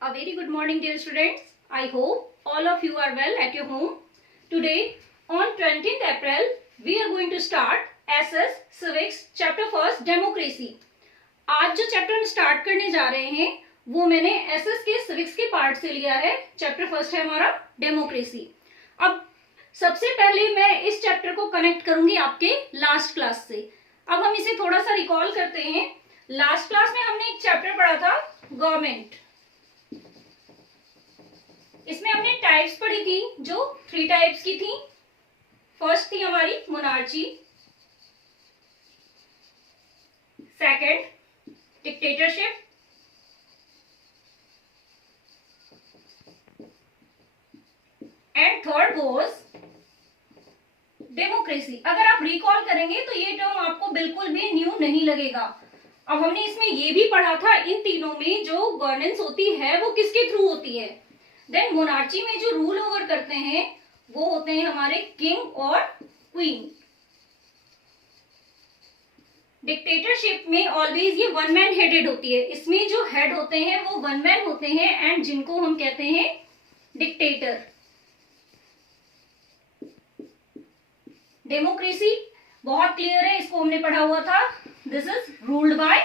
A very good morning, dear students. I hope all of you are well at your home. Today, on 20th April, we are going to start SS Civics Chapter 1st Democracy. आज जो chapter हम start करने जा रहे हैं वो मैंने SS के सिविक्स के पार्ट से लिया है. चैप्टर फर्स्ट है हमारा डेमोक्रेसी. अब सबसे पहले मैं इस चैप्टर को कनेक्ट करूंगी आपके लास्ट क्लास से. अब हम इसे थोड़ा सा रिकॉल करते हैं. लास्ट क्लास में हमने एक चैप्टर पढ़ा था गवर्नमेंट. इसमें हमने टाइप्स पढ़ी थी जो 3 टाइप्स की थी. फर्स्ट थी हमारी monarchy, second dictatorship, and third was democracy. अगर आप रिकॉल करेंगे तो ये टर्म आपको बिल्कुल भी न्यू नहीं लगेगा. अब हमने इसमें ये भी पढ़ा था इन तीनों में जो गवर्नेंस होती है वो किसके थ्रू होती है. देन मोनार्ची में जो रूल ओवर करते हैं वो होते हैं हमारे किंग और क्वीन. डिक्टेटरशिप में ऑलवेज ये वन मैन हेडेड होती है. इसमें जो हेड होते हैं वो वन मैन होते हैं एंड जिनको हम कहते हैं डिक्टेटर. डेमोक्रेसी बहुत क्लियर है, इसको हमने पढ़ा हुआ था. This is ruled by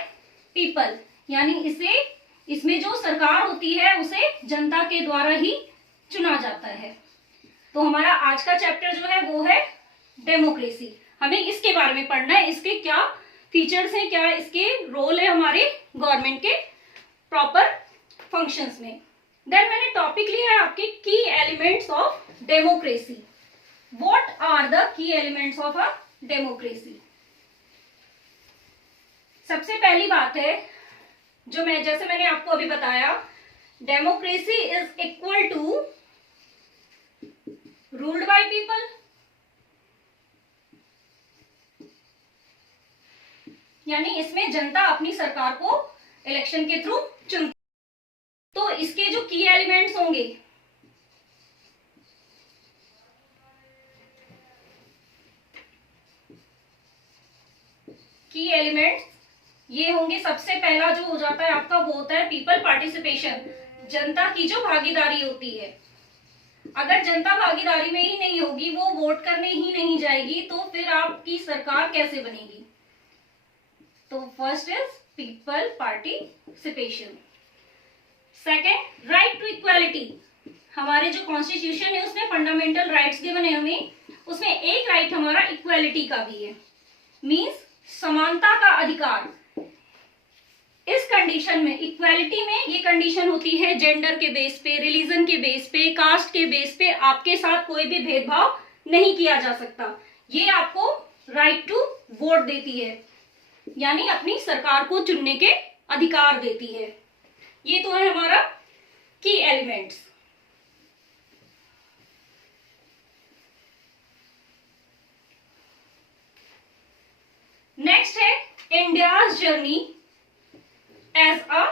people, यानी इसमें जो सरकार होती है उसे जनता के द्वारा ही चुना जाता है. तो हमारा आज का चैप्टर जो है वो है डेमोक्रेसी. हमें इसके बारे में पढ़ना है, इसके क्या फीचर्स हैं, क्या इसके रोल है हमारे गवर्नमेंट के प्रॉपर फंक्शंस में. देन मैंने टॉपिक लिया है आपके key elements of democracy. What are the key elements of a democracy. सबसे पहली बात है जो जैसे मैंने आपको अभी बताया, democracy is equal to ruled by people, यानी इसमें जनता अपनी सरकार को इलेक्शन के थ्रू चुनती. तो इसके जो की एलिमेंट्स होंगे, की एलिमेंट्स ये होंगे. सबसे पहला जो हो जाता है आपका वो होता है पीपल पार्टिसिपेशन, जनता की जो भागीदारी होती है. अगर जनता भागीदारी में ही नहीं होगी, वो वोट करने ही नहीं जाएगी, तो फिर आपकी सरकार कैसे बनेगी. तो first is people participation. Second, right to equality. हमारे जो कॉन्स्टिट्यूशन है उसमें फंडामेंटल राइट्स गिवन है हमें. उसमें एक राइट हमारा इक्वालिटी का भी है, मीन्स समानता का अधिकार. इस कंडीशन में, इक्वालिटी में ये कंडीशन होती है जेंडर के बेस पे, रिलीजन के बेस पे, कास्ट के बेस पे आपके साथ कोई भी भेदभाव नहीं किया जा सकता. ये आपको राइट टू वोट देती है, यानी अपनी सरकार को चुनने के अधिकार देती है. ये तो है हमारा की एलिमेंट्स. नेक्स्ट है India's journey as a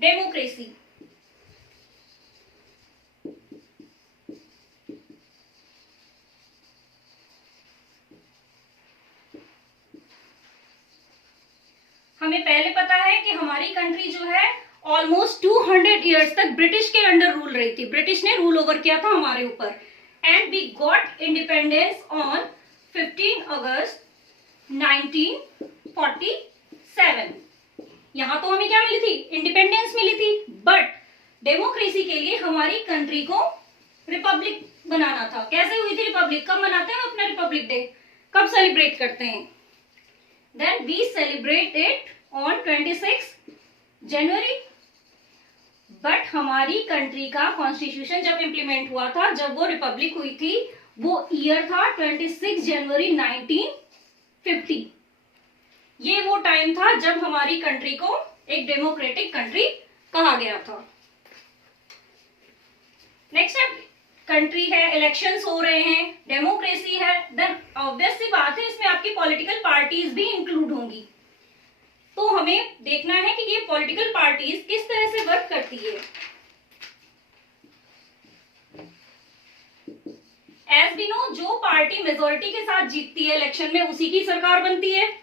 democracy. हमें पहले पता है कि हमारी कंट्री जो है ऑलमोस्ट 200 इयर्स तक ब्रिटिश के अंडर रूल रही थी. ब्रिटिश ने रूल ओवर किया था हमारे ऊपर. And we got independence on 15 August 1947. यहां तो हमें क्या मिली थी, इंडिपेंडेंस मिली थी. बट डेमोक्रेसी के लिए हमारी कंट्री को रिपब्लिक बनाना था. कैसे हुई थी रिपब्लिक, कब मनाते हैं अपना रिपब्लिक डे, कब सेलिब्रेट करते हैं. Then we celebrate it on 26 January. But हमारी कंट्री का कॉन्स्टिट्यूशन जब इंप्लीमेंट हुआ था, जब वो रिपब्लिक हुई थी, वो ईयर था 26 जनवरी 1950. ये वो टाइम था जब हमारी कंट्री को एक डेमोक्रेटिक कंट्री कहा गया था. नेक्स्ट कंट्री है, इलेक्शंस हो रहे हैं, डेमोक्रेसी है. देन ऑब्वियस सी बात है इसमें आपकी पॉलिटिकल पार्टीज भी इंक्लूड होंगी. तो हमें देखना है कि ये पॉलिटिकल पार्टीज किस तरह से वर्क करती है. एज वी नो, जो पार्टी मेजोरिटी के साथ जीतती है इलेक्शन में उसी की सरकार बनती है.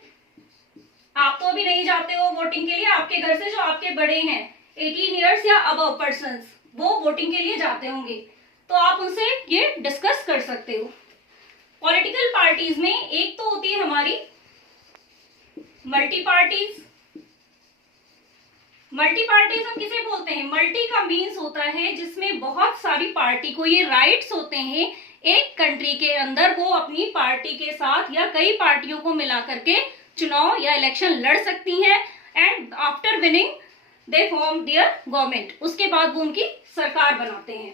आप तो अभी नहीं जाते हो वोटिंग के लिए, आपके घर से जो आपके बड़े हैं 18 ईयर्स या अबव पर्सन्स वो वोटिंग के लिए जाते होंगे, तो आप उनसे ये डिस्कस कर सकते हो। पॉलिटिकल पार्टीज में एक तो होती है हमारी मल्टी पार्टीज। मल्टी पार्टीज हम किसे बोलते हैं? मल्टी का मीन्स होता है जिसमें बहुत सारी पार्टी को ये राइट्स होते हैं एक कंट्री के अंदर वो अपनी पार्टी के साथ या कई पार्टियों को मिला करके चुनाव या इलेक्शन लड़ सकती हैं, and after winning they form there government, उसके बाद वो उनकी सरकार बनाते हैं।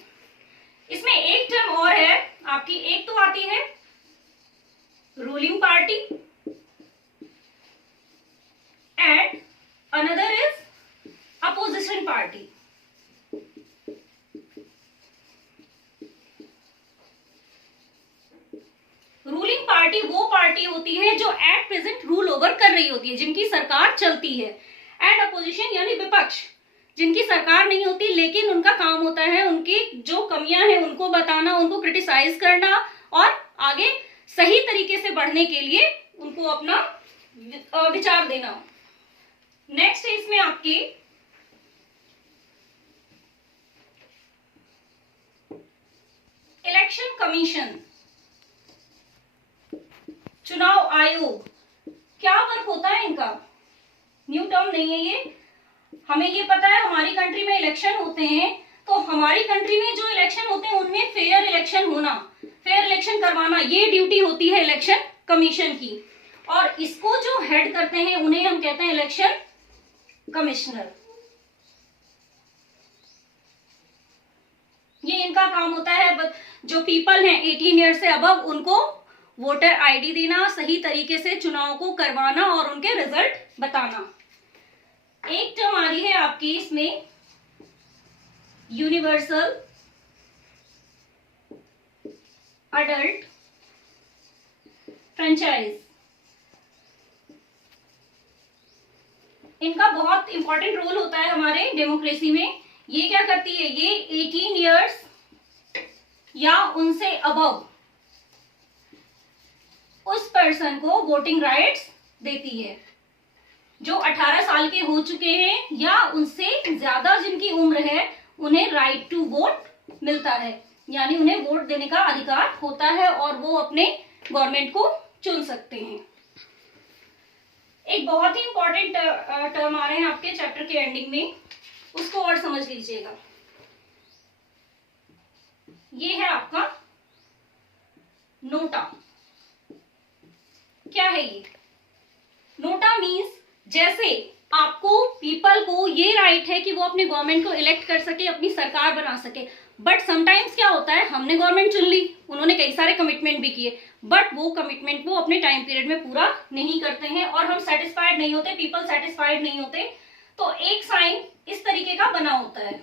इसमें एक टर्म और है आपकी, एक तो आती है ruling party and another is opposition party. Ruling party वो पार्टी होती है जो एट प्रेजेंट रूल ओवर कर रही होती है, जिनकी सरकार चलती है। एंड अपोजिशन यानी विपक्ष, जिनकी सरकार नहीं होती लेकिन उनका काम होता है उनकी जो कमियां हैं उनको बताना, उनको क्रिटिसाइज करना और आगे सही तरीके से बढ़ने के लिए उनको अपना विचार देना। नेक्स्ट है इसमें आपकी इलेक्शन कमीशन, चुनाव आयोग। क्या वर्क होता है इनका? न्यू टर्म नहीं है ये, हमें ये पता है हमारी कंट्री में इलेक्शन होते हैं, तो हमारी कंट्री में जो इलेक्शन होते हैं उनमें फेयर इलेक्शन होना, फेयर इलेक्शन करवाना, ये ड्यूटी होती है इलेक्शन कमीशन की। और इसको जो हेड करते हैं उन्हें हम कहते हैं इलेक्शन कमिश्नर। ये इनका काम होता है, जो पीपल हैं 18 ईयर से अबव उनको वोटर आईडी देना, सही तरीके से चुनाव को करवाना और उनके रिजल्ट बताना। एक टर्म आ रही है आपकी इसमें यूनिवर्सल अडल्ट फ्रेंचाइज। इनका बहुत इंपॉर्टेंट रोल होता है हमारे डेमोक्रेसी में। ये क्या करती है? ये 18 इयर्स या उनसे अबव उस पर्सन को वोटिंग राइट्स देती है जो 18 साल के हो चुके हैं या उनसे ज्यादा जिनकी उम्र है, उन्हें राइट टू वोट मिलता है, यानी उन्हें वोट देने का अधिकार होता है और वो अपने गवर्नमेंट को चुन सकते हैं। एक बहुत ही इंपॉर्टेंट टर्म आ रहे हैं आपके चैप्टर के एंडिंग में, उसको और समझ लीजिएगा। ये है आपका नोटा। क्या है ये? नोटा मीन्स जैसे आपको पीपल को ये राइट है कि वो अपने गवर्नमेंट को इलेक्ट कर सके, अपनी सरकार बना सके, बट समटाइम्स क्या होता है, हमने गवर्नमेंट चुन ली, उन्होंने कई सारे कमिटमेंट भी किए, बट वो कमिटमेंट वो अपने टाइम पीरियड में पूरा नहीं करते हैं और हम सेटिस्फाइड नहीं होते, पीपल सेटिस्फाइड नहीं होते। तो एक साइन इस तरीके का बना होता है,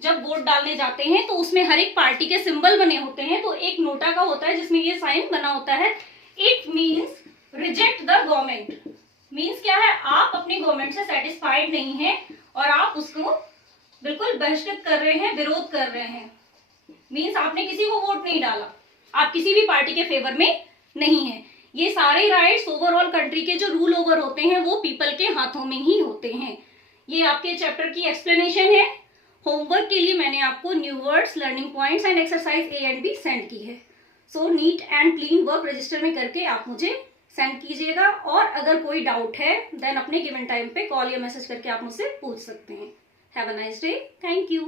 जब वोट डालने जाते हैं तो उसमें हर एक पार्टी के सिंबल बने होते हैं, तो एक नोटा का होता है जिसमें ये साइन बना होता है। It means reject the government. Means क्या है? आप अपनी गवर्नमेंट से सेटिस्फाइड नहीं है और आप उसको बिल्कुल बहिष्कृत कर रहे हैं, विरोध कर रहे हैं। मीन्स आपने किसी को वोट नहीं डाला, आप किसी भी पार्टी के फेवर में नहीं है। ये सारे राइट्स ओवरऑल कंट्री के जो रूल ओवर होते हैं वो पीपल के हाथों में ही होते हैं। ये आपके चैप्टर की एक्सप्लेनेशन है। होमवर्क के लिए मैंने आपको new words, learning points and exercise A and B send की है। So neat and clean work register में करके आप मुझे सेंड कीजिएगा, और अगर कोई डाउट है देन अपने गिवन टाइम पे कॉल या मैसेज करके आप मुझसे पूछ सकते हैं। Have a nice day. Thank you.